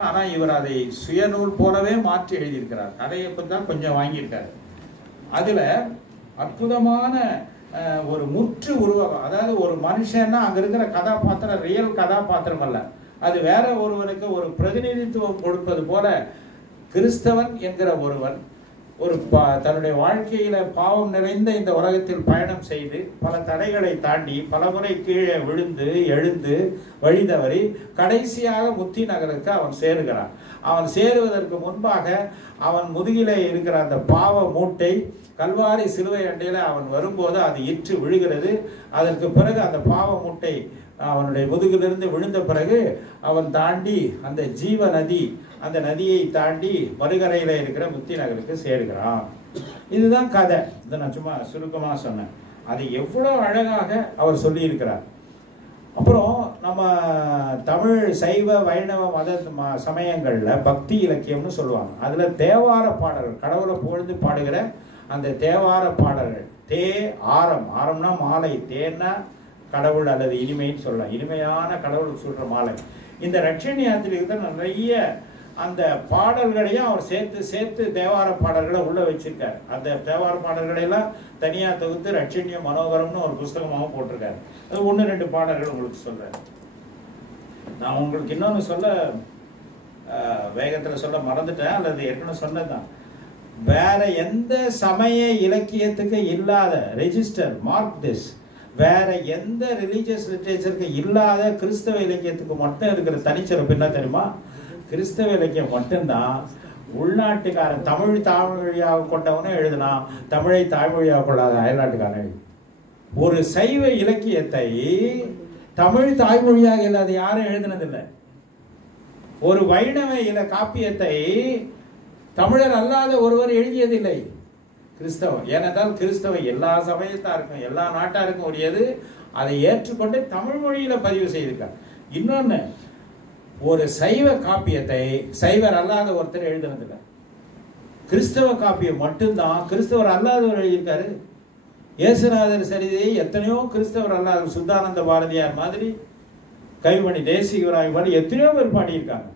ஆனா இவர் அதை சுயநூல் போலவே மாற்றி எழுதியிருக்கிறார். கதையை தான் கொஞ்சம் வாங்கியிருக்காரு. அதுல அற்புதமான ஒரு முற்று உருவகம், அதாவது ஒரு மனுஷன்னா அங்க இருக்கிற கதாபாத்திரம் ரியல் கதாபாத்திரம் அல்ல, அது வேற ஒருவனுக்கு ஒரு பிரதிநிதித்துவம் கொடுப்பது போல கிறிஸ்தவன் என்கிற ஒருவன் ஒரு தன்னுடைய வாழ்க்கையில பாவம் நிறைந்த இந்த உலகத்தில் பயணம் செய்து பல தடைகளை தாண்டி பலமுறை கீழே விழுந்து எழுந்து வழி தவறி கடைசியாக முத்தி நகருக்கு அவன் சேருகிறான். அவன் சேருவதற்கு முன்பாக அவன் முதுகிலே இருக்கிற அந்த பாவ மூட்டை கல்வாரி சிலுவை அண்டையில அவன் வரும்போது அது இற்று விழுகிறது. அதற்கு பிறகு அந்த பாவ மூட்டை அவனுடைய முதுகிலிருந்து விழுந்த பிறகு அவன் தாண்டி அந்த ஜீவ நதி, அந்த நதியை தாண்டி மறுகரையில இருக்கிற முத்தி நகருக்கு சேருகிறான். இதுதான் கதை. இதை நான் சும்மா சுருக்கமா சொன்னேன். அது எவ்வளவு அழகாக அவர் சொல்லி இருக்கிறார். அப்புறம் நம்ம தமிழ் சைவ வைணவ மத சமயங்கள்ல பக்தி இலக்கியம்னு சொல்லுவாங்க. அதுல தேவார பாடல்கள், கடவுளை புகழ்ந்து பாடுகிற அந்த தேவார பாடல்கள், தே ஆரம், ஆரம்னா மாலை, தேன்னா கடவுள் அல்லது இனிமைன்னு சொல்லலாம், இனிமையான கடவுளுக்கு சொல்ற மாலை. இந்த ரட்சணி யாத்திரைக்கு தான் நிறைய அந்த பாடல்களையும் அவர் சேர்த்து சேர்த்து தேவார பாடல்களை உள்ள வச்சிருக்காரு. அந்த தேவார பாடல்களை எல்லாம் தனியா தொகுத்து ரட்சணிய மனோகரம்னு ஒரு புஸ்தகமாக போட்டிருக்காரு. அது 1-2 பாடல்கள் உங்களுக்கு சொல்றேன். நான் உங்களுக்கு இன்னொன்னு சொல்ல வேகத்துல சொல்ல மறந்துட்டேன், அல்லது ஏற்கனவே சொன்னதுதான். வேற எந்த சமய இலக்கியத்துக்கு இல்லாத ரெஜிஸ்டர், மார்க் திஸ், வேற எந்த ரிலீஜியஸ் லிட்ரேச்சருக்கு இல்லாத கிறிஸ்தவ இலக்கியத்துக்கு மட்டும் இருக்கிற தனிச்சிறப்பு என்ன தெரியுமா? கிறிஸ்தவ இலக்கியம் மட்டும்தான் உள்நாட்டுக்காரன் தமிழ் தாய்மொழியாக கொண்டவனும் எழுதுனா, தமிழை தாய்மொழியாக கொள்ளாத அயல்நாட்டுக்காரன். ஒரு சைவ இலக்கியத்தை தமிழ் தாய்மொழியாக இல்லாத யாரும் எழுதினதில்லை. ஒரு வைணவ காப்பியத்தை தமிழர் அல்லாத ஒருவர் எழுதியதில்லை. கிறிஸ்தவம், ஏனென்றால் கிறிஸ்தவம் எல்லா சமயத்தாருக்கும் எல்லா நாட்டாருக்கும் உரியது. அதை ஏற்றுக்கொண்டு தமிழ் மொழியில பதிவு செய்திருக்கார். இன்னொன்னு, ஒரு சைவ காப்பியத்தை சைவர் அல்லாத ஒருத்தர் எழுதுனதில்லை. கிறிஸ்தவ காப்பியம் மட்டும்தான் கிறிஸ்தவர் அல்லாதவர் எழுதியிருக்காரு. இயேசுநாதர் சரிதையை எத்தனையோ கிறிஸ்தவர் அல்லாத, சுத்தானந்த பாரதியார் மாதிரி, கைமணி தேசிகராய் மாதிரி எத்தனையோ பேர் பாடியிருக்காங்க.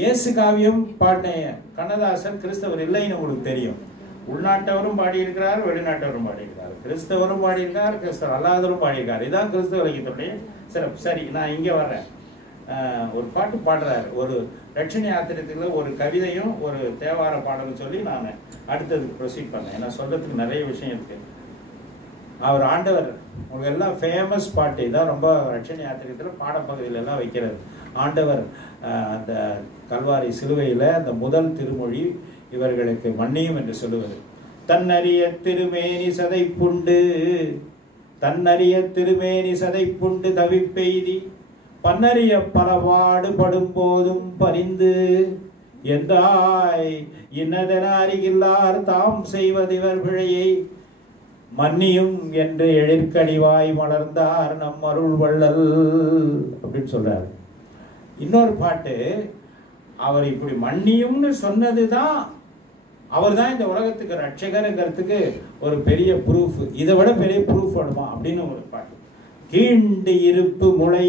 இயேசு காவியம் பாடின கண்ணதாசன் கிறிஸ்தவர் இல்லைன்னு உங்களுக்கு தெரியும். உள்நாட்டவரும் பாடியிருக்கிறார், வெளிநாட்டவரும் பாடியிருக்காரு, கிறிஸ்தவரும் பாடியிருக்கார், கிறிஸ்தவர் அல்லாதவரும் பாடியிருக்காரு. இதுதான் கிறிஸ்தவ இலக்கியத்துடைய சிறப்பு. சரி, நான் இங்கே வர்றேன். ஒரு பாட்டு பாடுறாரு, ஒரு ரட்சணி யாத்திரத்தில் ஒரு கவிதையும் ஒரு தேவார பாடலும் சொல்லி நான் அடுத்ததுக்கு ப்ரொசீட் பண்ணேன். ஏன்னா சொல்றதுக்கு நிறைய விஷயம் இருக்கு. அவர் ஆண்டவர், உங்களுக்கு எல்லாம் ஃபேமஸ் பாட்டு இதான், ரொம்ப ரட்சணி யாத்திரத்தில் பாடப்பகுதியில எல்லாம் வைக்கிறது. ஆண்டவர் அந்த கல்வாரி சிலுவையில அந்த முதல் திருமொழி இவர்களுக்கு மன்னியும் என்று சொல்லுவது. தன்னறிய திருமேனி சதை புண்டு, தன்னறிய திருமேனி சதை புண்டு தவிப்பெய்தி பன்னறிய பலவாடு படும் போதும் பரிந்து எந்தாய் இன்னதென அறிகில்லார் தாம் செய்வதிவர் பிழையை மன்னியும் என்று எழிற்கடிவாய் மலர்ந்தார் நம் அருள் வள்ளல் அப்படின்னு சொல்றாரு. இன்னொரு பாட்டு, அவர் இப்படி மன்னியும்னு சொன்னதுதான், அவர் தான் இந்த உலகத்துக்கு ரட்சகருங்கிறதுக்கு ஒரு பெரிய ப்ரூஃப். இதை விட பெரிய ப்ரூஃப் வேணுமா அப்படின்னு ஒரு பாட்டு. கீண்டு இருப்பு முளை,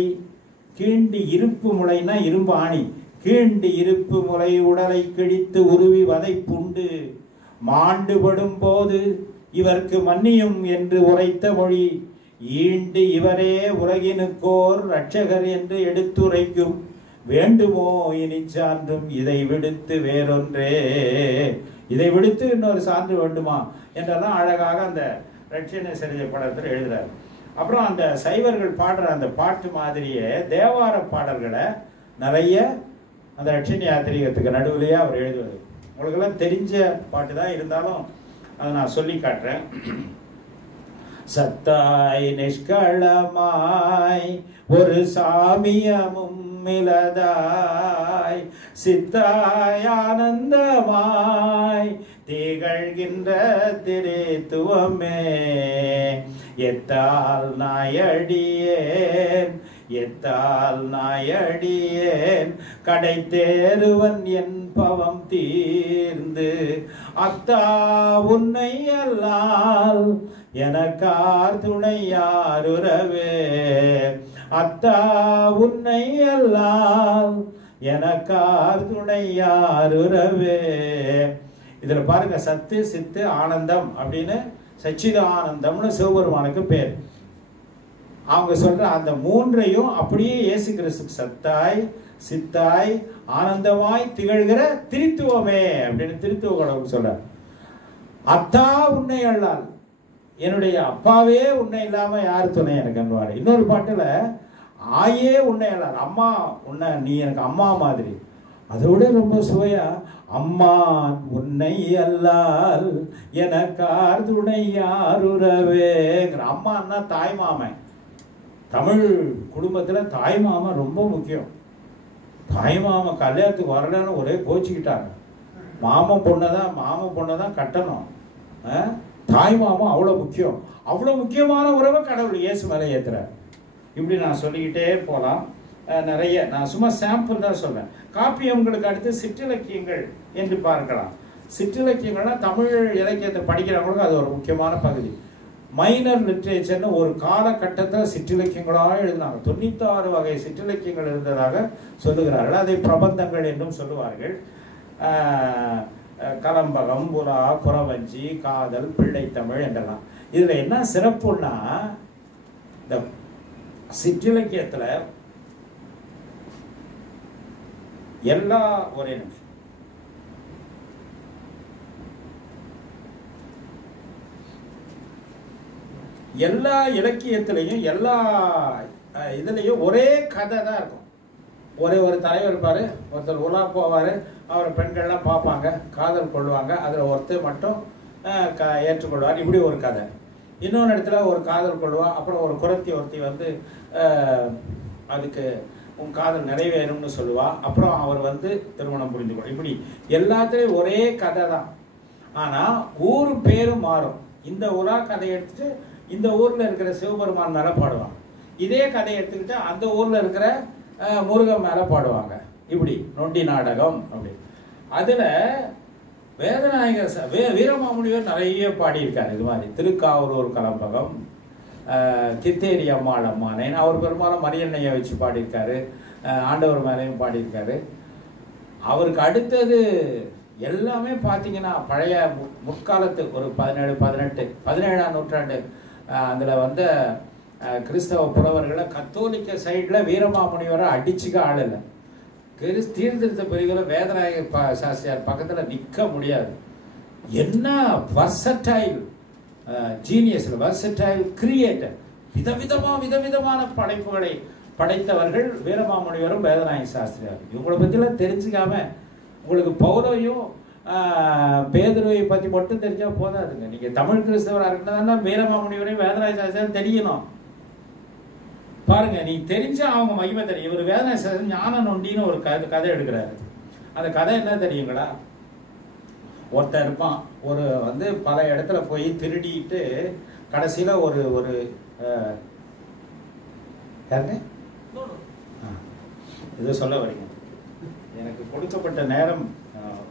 கீண்டு இருப்பு முளைனா இரும்பு ஆணி, கீண்டு இருப்பு முளை உடலை கிழித்து உருவி வதை புண்டு மாண்டுபடும் போது இவர்க்கு மன்னியும் என்று உரைத்த மொழி ஈண்டு இவரே உலகினுக்கோர் ரட்சகர் என்று எடுத்துரைக்கும் வேண்டுமோ இனி சான்றும் இதை விடுத்து வேறொன்றே, இதை விடுத்து இன்னொரு சான்று வேண்டுமா என்றெல்லாம் அழகாக அந்த ரட்சணை சரிதை படத்தில் எழுதுறாரு. அப்புறம் அந்த சைவர்கள் பாடுற அந்த பாட்டு மாதிரியே தேவார பாடல்களை நிறைய அந்த ரட்சணி யாத்திரிகத்துக்கு நடுவிலேயே அவர் எழுதுவது. உங்களுக்கெல்லாம் தெரிஞ்ச பாட்டு தான், இருந்தாலும் அதை நான் சொல்லி காட்டுறேன். சத்தாய் நிஷ்களமாய் ஒரு சாமியமும் மிலதாய் சித்தாய் ஆனந்தமாய் திகழ்கின்ற திரைத்துவமே எத்தால் நாயடியேன், எத்தால் நாயடியேன் கடை தேருவன் என் பவம் தீர்ந்து அத்தா உன்னை அல்லால் எனக்கார் துணை யாருறவே, அத்தா உன்னை அல்லால் எனக்கார் துணை யாருறவே. இதுல பாருங்க, சத்து சித்து ஆனந்தம் அப்படின்னு சச்சிதானந்தம்னு சிவபெருமானுக்கு பேர். அவங்க சொல்ற அந்த மூன்றையும் அப்படியே இயேசு கிறிஸ்து சத்தாய் சித்தாய் ஆனந்தமாய் திகழ்கிற திருத்துவமே அப்படின்னு திருத்துவ கடவுள் சொல்றார். அத்தா உன்னை அல்லால், என்னுடைய அப்பாவே உன்னை இல்லாம யாரு துணை எனக்கு என்பாரு. இன்னொரு பாட்டுல ஆயே உன்னை அல்லால், அம்மா உன்னை நீ எனக்கு அம்மா மாதிரி. அதை விட ரொம்ப சுவையா, அம்மா உன்னை அல்லால் எனக்கார் துணை யாருறவேங்கிற. அம்மான்னா தாய் மாமன். தமிழ் குடும்பத்துல தாய் மாமன் ரொம்ப முக்கியம். தாய் மாமன் கல்யாணத்துக்கு வரலன்னு ஒரே கோச்சிக்கிட்டாங்க. மாமன் பொண்ணதான் கட்டணும். தாய் மாமன் அவ்வளோ முக்கியம். அவ்வளோ முக்கியமான உறவை கடவுள் இயேசு மேலே ஏற்றுறார். இப்படி நான் சொல்லிக்கிட்டே போகலாம். நிறைய நான் சும்மா சாம்பிள் தான் சொல்றேன். காப்பியங்களுக்கு அடுத்து சிற்றிலக்கியங்கள் என்று பார்க்கலாம். சிற்றிலக்கியங்கள்னா தமிழ் இலக்கியத்தை படிக்கிறவங்களுக்கு அது ஒரு முக்கியமான பகுதி. மைனர் லிட்ரேச்சர்னு ஒரு காலகட்டத்தில் சிற்றிலக்கியங்களாக எழுதினாங்க. 96 வகை சிற்றிலக்கியங்கள் இருந்ததாக சொல்லுகிறார்கள். அதை பிரபந்தங்கள் என்றும் சொல்லுவார்கள். கலம்பகம், புறா, குறவஞ்சி, காதல், பிள்ளைத்தமிழ் என்றெல்லாம். இதுல என்ன சிறப்புன்னா, இந்த சிற்றிலக்கியத்துல எல்லா ஒரே நிமிஷம் எல்லா இலக்கியத்திலையும் எல்லா இதுலையும் ஒரே கதை தான் இருக்கும். ஒரு தலைவர் இருப்பாரு, ஒருத்தர் உலா போவாரு, அவரை பெண்கள்லாம் பார்ப்பாங்க, காதல் கொள்வாங்க, அதில் ஒருத்தர் மட்டும் ஏற்றுக்கொள்வார். இப்படி ஒரு கதை. இன்னொன்று இடத்துல ஒரு காதல் கொள்வா, அப்புறம் ஒரு ஒருத்தி வந்து அதுக்கு உன் காதல் நிறைவேறும்னு சொல்லுவா, அப்புறம் அவர் வந்து திருமணம் புரிந்து கொள்ளும். இப்படி எல்லாத்துலேயும் ஒரே கதை தான். ஆனால் ஊர் பேரும் மாறும். இந்த உலா கதையை எடுத்துட்டு இந்த ஊரில் இருக்கிற சிவபெருமான் மேலே பாடுவாங்க. இதே கதையை எடுத்துக்கிட்டு அந்த ஊரில் இருக்கிற முருகன் மேலே பாடுவாங்க. இப்படி நொண்டி நாடகம் அப்படி. அதில் வேதநாயகர் வீரமாமுனிவர் நிறைய பாடியிருக்காரு. இது மாதிரி திருக்காவூர் கலம்பகம், கித்தேரி அம்மாள் அம்மானேன், அவர் பெரும்பாலும் மரியண்ணையை வச்சு பாடியிருக்காரு. ஆண்டவர் மேலேயும் பாடியிருக்காரு. அவருக்கு அடுத்தது எல்லாமே பார்த்தீங்கன்னா பழைய முற்காலத்து ஒரு 17ஆம் நூற்றாண்டு அதில் வந்த கிறிஸ்தவ புலவர்களை கத்தோலிக்க சைடில் வீரமாமுனிவரை அடிச்சுக்க ஆள் இல்லை. தீர்திருத்த பிரிவுல வேதநாயகர் சாஸ்திரியார் பக்கத்தில் நிற்க முடியாது. என்ன வர்சடைல் ஜீனியஸ், வர்சடைல் கிரியேட்டர், விதவிதமான படைப்புகளை படைத்தவர்கள் வீரமாமுனிவரும் வேதநாயக சாஸ்திரியார். இவங்களை பற்றிலாம் தெரிஞ்சுக்காம உங்களுக்கு பவுலையும் பேதுருவை பற்றி மட்டும் தெரிஞ்சால் போதாதுங்க. நீங்கள் தமிழ் கிறிஸ்தவராக இருக்கிறதா வீரமாமுனிவரையும் வேதநாயக சாஸ்திரியார் தெரியணும். பாருங்க, நீ தெரிஞ்சா அவங்க மகிமை தெரியும். இவர் வேதநாயக சாஸ்திரி ஞான நொண்டின்னு ஒரு கதை எடுக்கிறாரு. அந்த கதை என்ன தெரியுங்களா? ஒருத்தன் இருப்பான், ஒரு வந்து பல இடத்துல போய் திருடிட்டு கடைசியில ஒரு ஒரு இது சொல்ல வரீங்க. எனக்கு கொடுக்கப்பட்ட நேரம்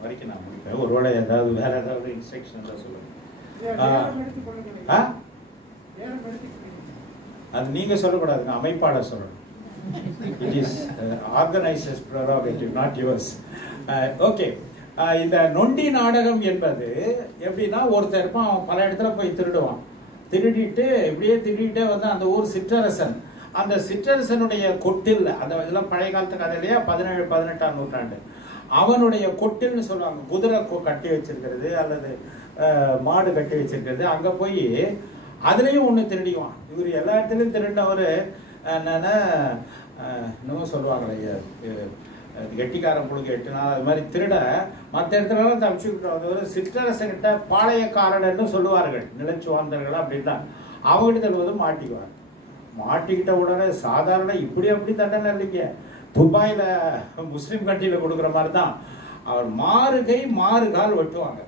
வரைக்கும் நான் முடிப்பேன். ஒருவேளை ஏதாவது வேற ஏதாவது இன்ஸ்ட்ரக்ஷன் தான் சொல்லுங்க. அது நீங்க சொல்லக்கூடாதுங்க, அமைப்பாளர் சொல்லணும். It is organiser's prerogative, not yours. Okay. இந்த நொண்டி நாடகம் என்பது எப்படின்னா, ஒருத்தர் இருப்பான், அவன் பல இடத்துல போய் திருடுவான். திருடிட்டு இப்படியே திருடிட்டே வந்து அந்த ஊர் சிற்றரசன், அந்த சிற்றரசனுடைய கொட்டில், அந்த இதெல்லாம் பழைய காலத்து கதை இல்லையா, 17-18ஆம் நூற்றாண்டு, அவனுடைய கொட்டில்னு சொல்லுவாங்க. குதிரை கட்டி வச்சிருக்கிறது அல்லது மாடு கட்டி வச்சிருக்கிறது. அங்கே போய் அதுலேயும் ஒன்று திருடிவான். இவர் எல்லா இடத்துலையும் திருடினவர் என்னன்னா இன்னமும் சொல்லுவாங்களே, கெட்டிக்காரன் புழுக்கு 8 நாள் அது மாதிரி திருட மற்ற இடத்துலலாம் தப்பிச்சுக்கிட்டு வந்தவர் சிற்றரசன்கிட்ட பாளையக்காரன்னு சொல்லுவார்கள், நிலச்சுவாந்தர்கள் அப்படின்னா. அவங்ககிட்ட தருவது மாட்டிக்குவார். மாட்டிக்கிட்ட உடனே சாதாரண இப்படி அப்படி தண்டனை இல்லைங்க, துபாயில் முஸ்லீம் கண்ட்ரியில் கொடுக்குற மாதிரி தான். அவர் மாறு கை மாறு கால் வெட்டுவாங்க,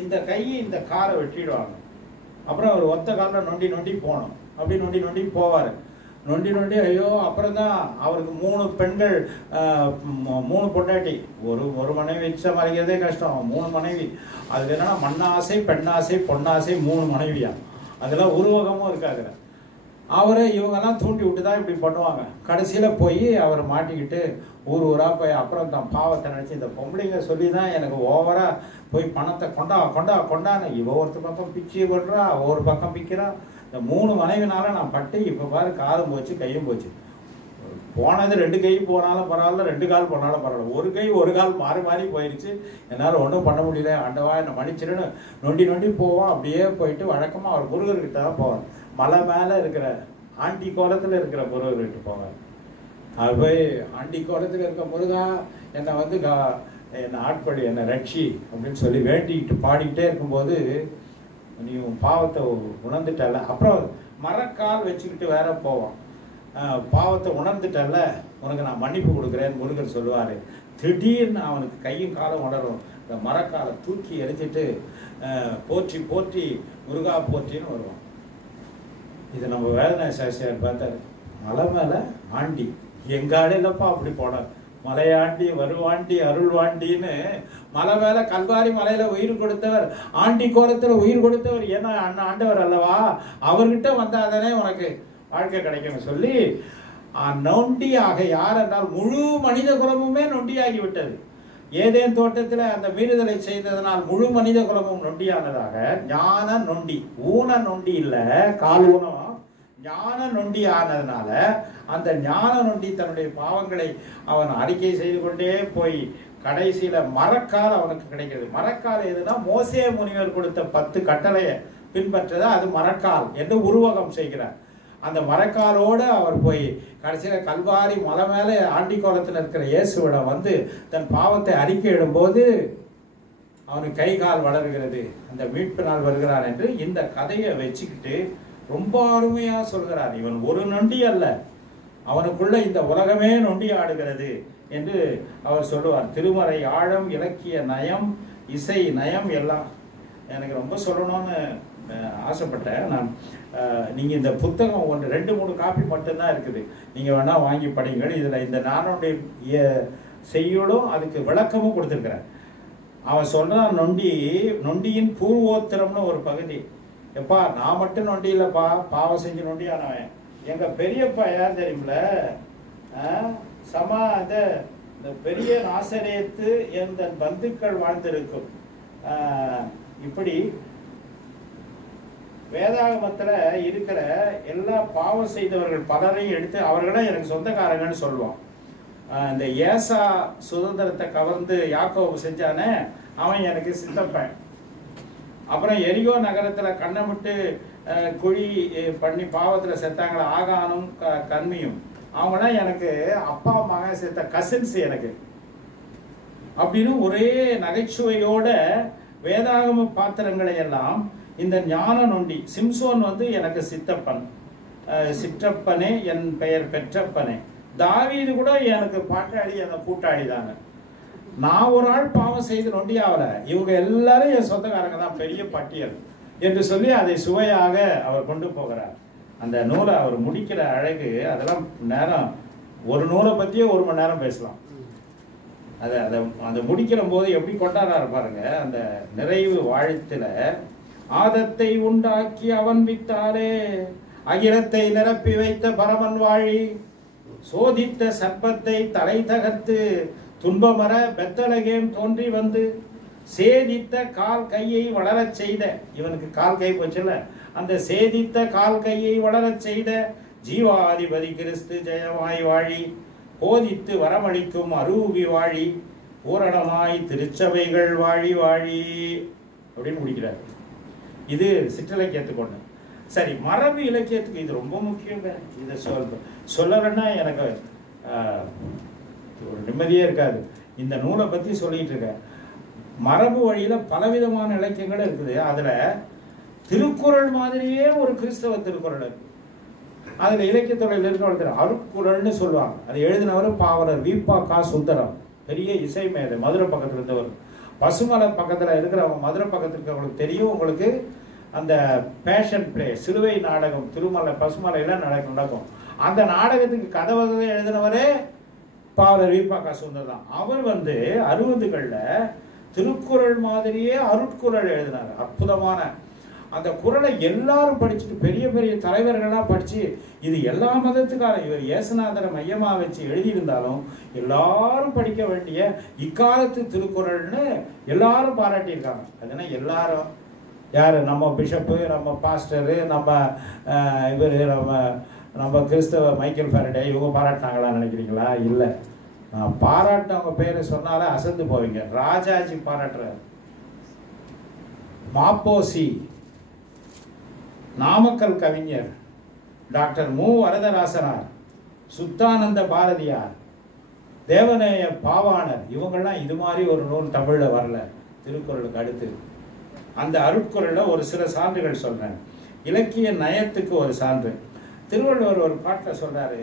இந்த கை இந்த காலை வெட்டிடுவாங்க. அப்புறம் அவர் ஒத்த காலில் நொண்டி நொண்டி போகணும். அப்படி நொண்டி நொண்டி போவார். நொண்டி நொண்டி ஐயோ. அப்புறம் தான் அவருக்கு 3 பெண்கள், 3 பொண்டாட்டி. ஒரு மனைவி வச்சு சமாளிக்கிறதே கஷ்டம், 3 மனைவி. அதுக்கு என்னன்னா மண்ணாசை, பெண்ணாசை, பொன்னாசை, 3 மனைவியா. அதெல்லாம் உருவகமும் இருக்காது. அவரை இவங்கெல்லாம் தூண்டி விட்டு தான் இப்படி பண்ணுவாங்க. கடைசியில் போய் அவரை மாட்டிக்கிட்டு ஊர் ஊராக போய் அப்புறம் தான் பாவத்தை நினச்சி இந்த பொம்பளைங்க சொல்லி தான் எனக்கு ஓவராக போய் பணத்தை கொண்டான்னு இவ ஒருத்தர் பக்கம் பிச்சு பண்ணுறா, ஒரு பக்கம் பிக்கிறா. இந்த 3 மனைவினால நான் பட்டு இப்போ பாரு காலும் போச்சு கையும் போச்சு. போனது 2 கை போனாலும் பரவாயில்ல, 2 கால் போனாலும் பரவாயில்ல, ஒரு கை ஒரு கால் மாறி மாறி போயிடுச்சு. என்னால் ஒன்றும் பண்ண முடியல, ஆண்டவா என்னை மன்னிச்சிருன்னு நொண்டி போவோம். அப்படியே போயிட்டு வழக்கமாக அவர் முருகர்கிட்ட தான் போவார். மலை மேலே இருக்கிற ஆண்டி கோலத்தில் இருக்கிற முருகர்கிட்ட போவார். அது போய் ஆண்டி கோலத்தில் இருக்க முருகா என்னை வந்து என்னை ஆட்படி என்னை ரட்சி அப்படின்னு சொல்லி வேண்டிக்கிட்டு பாடிக்கிட்டே இருக்கும்போது, நீ உன் பாவத்தை உணர்ந்துட்டல. அப்புறம் மரக்கால் வச்சுக்கிட்டு வேற போவான். பாவத்தை உணர்ந்துட்டல, உனக்கு நான் மன்னிப்பு கொடுக்குறேன்னு முருகன் சொல்லுவார். திடீர்னு அவனுக்கு கையும் காலம் உணரும். இந்த மரக்காலை தூக்கி எரிஞ்சிட்டு போற்றி போற்றி முருகா போற்றின்னு வருவான். இது நம்ம வேதனை சாஸ்திரியார் பார்த்தாரு. மலை மேலே ஆண்டி எங்காடு இல்லப்பா அப்படி போனார். மலையாண்டி வருவாண்டி அருள்வாண்டின்னு மலை மேல கல்வாரி மலையில உயிர் கொடுத்தவர், ஆண்டி கோலத்துல உயிர் கொடுத்தவர். ஏன்னா ஆண்டவர் அல்லவா, அவர்கிட்ட வந்தாதானே உனக்கு வாழ்க்கை கிடைக்கும் சொல்லி நொண்டியாக யார் என்றால் முழு மனித குலமுமே நொண்டியாகி விட்டது. ஏதேன் தோட்டத்தில் அந்த மீறுதலை செய்ததனால் முழு மனித குலமும் நொண்டியானதாக. ஞான நொண்டி, ஊன நொண்டி இல்ல, கால் ஊனம், ஞான நொண்டி ஆனதுனால அந்த ஞான நொண்டி தன்னுடைய பாவங்களை அவன் அறிக்கை செய்து கொண்டே போய் கடைசியில மரக்கால் அவனுக்கு கிடைக்கிறது. மரக்கால் எதுனா மோசே முனிவர் கொடுத்த 10 கட்டளையை பின்பற்றதா அது மரக்கால் என்று உருவகம் செய்கிறார். அந்த மரக்காலோடு அவர் போய் கடைசியில கல்வாரி மலை மேலே ஆண்டி கோலத்தில் இருக்கிற இயேசுவிடம் வந்து தன் பாவத்தை அறிக்கையிடும்போது அவனுக்கு கை கால் வளர்கிறது, அந்த மீட்பு நாள் வருகிறான் என்று இந்த கதையை வச்சுக்கிட்டு ரொம்ப அருமையா சொல்கிறார். இவன் ஒரு நொண்டி அல்ல, அவனுக்குள்ள இந்த உலகமே நொண்டி ஆடுகிறது என்று அவர் சொல்லுவார். திருமறை ஆழம், இலக்கிய நயம், இசை நயம் எல்லாம் எனக்கு ரொம்ப சொல்லணும்னு ஆசைப்பட்டேன் நான். நீங்கள் இந்த புத்தகம் 2-3 காப்பி மட்டும்தான் இருக்குது, நீங்கள் வேணா வாங்கி படிங்கள். இதில் இந்த நானுடைய செய்யுளும் அதுக்கு விளக்கமும் கொடுத்துருக்கிறேன். அவன் சொல்கிறான், நொண்டியின் பூர்வோத்திரம்னு ஒரு பகுதி. எப்பா நான் மட்டும் நொண்டி இல்லைப்பா, பாவம் செஞ்சு நொண்டியானவன். எங்கள் பெரியப்பா யார் தெரியுமில்ல, இந்த பெரிய நாசரேத்து எந்த பந்துக்கள் வாழ்ந்திருக்கும். இப்படி வேதாகமத்தில் இருக்கிற எல்லா பாவம் செய்தவர்கள் பலரையும் எடுத்து அவர்களே எனக்கு சொந்தக்காரங்கன்னு சொல்லுவான். இந்த ஏசா சுதந்திரத்தை கவர்ந்து யாக்கோபு செஞ்சானே அவன் எனக்கு சித்தப்பன். அப்புறம் எரிகோ நகரத்தில் கண்ணமிட்டு குழி பண்ணி பாவத்தில் செத்தாங்களே ஆகானும் கன்மியும், அவங்களாம் எனக்கு அப்பா மகன் சேர்த்த கசின்ஸ் எனக்கு அப்படின்னு ஒரே நகைச்சுவையோட வேதாகம பாத்திரங்களை எல்லாம் இந்த ஞான நொண்டி. சிம்சோன் வந்து எனக்கு சித்தப்பன், சிற்றப்பனே என் பெயர் பெற்றப்பனே. தாவீது கூட எனக்கு பாட்டாளி, அந்த கூட்டாளி தாங்க. நான் ஒரு ஆள் பாவம் செய்து நொண்டியாவல, இவங்க எல்லாரும் என் சொந்தக்காரங்க தான், பெரிய பட்டியல் என்று சொல்லி அதை சுவையாக அவர் கொண்டு போகிறார். அந்த நூலை அவர் முடிக்கிற அழகு, அதெல்லாம் நேரம் ஒரு நூலை பற்றியே 1 மணி நேரம் பேசலாம். அதை முடிக்கிற போது எப்படி கொண்டாடுறாரு பாருங்க. அந்த நிறைவு வாழ்த்துல ஆதத்தை உண்டாக்கி அவன் வித்தாலே அகிலத்தை நிரப்பி வைத்த பரமன் வாழி, சோதித்த சர்ப்பத்தை தலை தகர்த்து துன்பமர பெத்தலகேம் தோன்றி வந்து சேதித்த கால் கையை வளரச் செய்த, இவனுக்கு கால் கை போச்சுல்ல, அந்த சேதித்த கால் கையை வளரச் செய்த ஜீவாதிபதி கிறிஸ்து ஜெயமாய் வாழி, போதித்து வரமளிக்கும் அரூபி வாழி, பூரணமாய் திருச்சபைகள் வாழி வாழி அப்படின்னு முடிக்கிறார். இது சிற்றிலக்கியத்துக்கு ஒன்று. சரி, மரபு இலக்கியத்துக்கு இது ரொம்ப முக்கியங்க. இதை சொல்லலைன்னா எனக்கு ஒரு நிம்மதியே இருக்காது. இந்த நூலை பற்றி சொல்லிட்டு இருக்கேன். மரபு வழியில் பலவிதமான இலக்கியங்கள் இருக்குது. அதில் திருக்குறள் மாதிரியே ஒரு கிறிஸ்தவ திருக்குறள் இருக்கு. அதில் இலக்கியத்துறையில் இருக்கிற அருக்குறள்னு சொல்லுவாங்க. அதை எழுதினவர் பாவலர் வீப்பா சுந்தரம், பெரிய இசை மேதை, மதுரை பக்கத்தில் இருந்தவர். பசுமலை பக்கத்தில் இருக்கிறவங்க, மதுரை பக்கத்தில் இருக்கிறவங்களுக்கு தெரியும். உங்களுக்கு அந்த பேஷன் பிளே, சிலுவை நாடகம் திருமலை பசுமலையில் நடக்கும். அந்த நாடகத்துக்கு கதை வகை எழுதினவரே பாவலர் வீப்பா சுந்தரம் தான். அவர் வந்து 60களில் திருக்குறள் மாதிரியே அருட்குறள் எழுதினார். அற்புதமான அந்த குறளை எல்லாரும் படிச்சுட்டு பெரிய பெரிய தலைவர்கள்லாம் படிச்சு இது எல்லா மதத்துக்கார இவர் இயேசுநாதரை மையமாக வச்சு எழுதியிருந்தாலும் எல்லாரும் படிக்க வேண்டிய இக்காலத்து திருக்குறள்னு எல்லாரும் பாராட்டியிருக்காங்க. அதுனா எல்லாரும் யார்? நம்ம பிஷப்பு, நம்ம பாஸ்டரு, நம்ம இவர், நம்ம கிறிஸ்தவ மைக்கேல் ஃபாரடே இவங்க பாராட்டினாங்களான்னு நினைக்கிறீங்களா? இல்லை. நான் பாராட்டினவங்க பேரை சொன்னாலே அசந்து போவீங்க. ராஜாஜி பாராட்டுறார், மாப்போசி, நாமக்கல் கவிஞர் டாக்டர் மு வரதராசனார், சுத்தானந்த பாரதியார், தேவநேய பாவாணர், இவங்கெல்லாம் இது மாதிரி ஒரு நூல் தமிழில் வரல திருக்குறளுக்கு அடுத்து. அந்த அருட்குறளில் ஒரு சில சான்றுகள் சொல்கிறேன். இலக்கிய நயத்துக்கு ஒரு சான்று. திருவள்ளுவர் ஒரு பாட்டில் சொல்கிறாரு,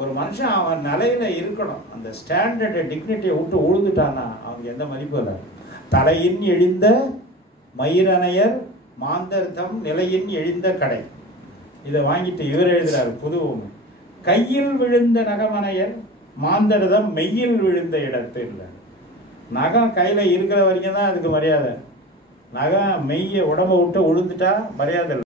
ஒரு மனுஷன் அவன் நிலையில் இருக்கணும், அந்த ஸ்டாண்டர்டு டிக்னிட்டியை விட்டு உழுதுட்டான்னா அவங்க எந்த மதிப்பும் இல்லை. தலையின் எழுந்த மயிரணையர் மாந்தர்தம் நிலையின் எழுந்த கடை. இதை வாங்கிட்டு இவர் எழுதுறாரு புதுவும், கையில் விழுந்த நகமனையர் மாந்தர்தம் மெய்யில் விழுந்த இடத்து இல்லை. நகம் கையில் இருக்கிற வரைக்கும் தான் அதுக்கு மரியாதை. நகம் மெய்யை உடம்பை விட்டு உழுந்துட்டா மரியாதை இல்லை.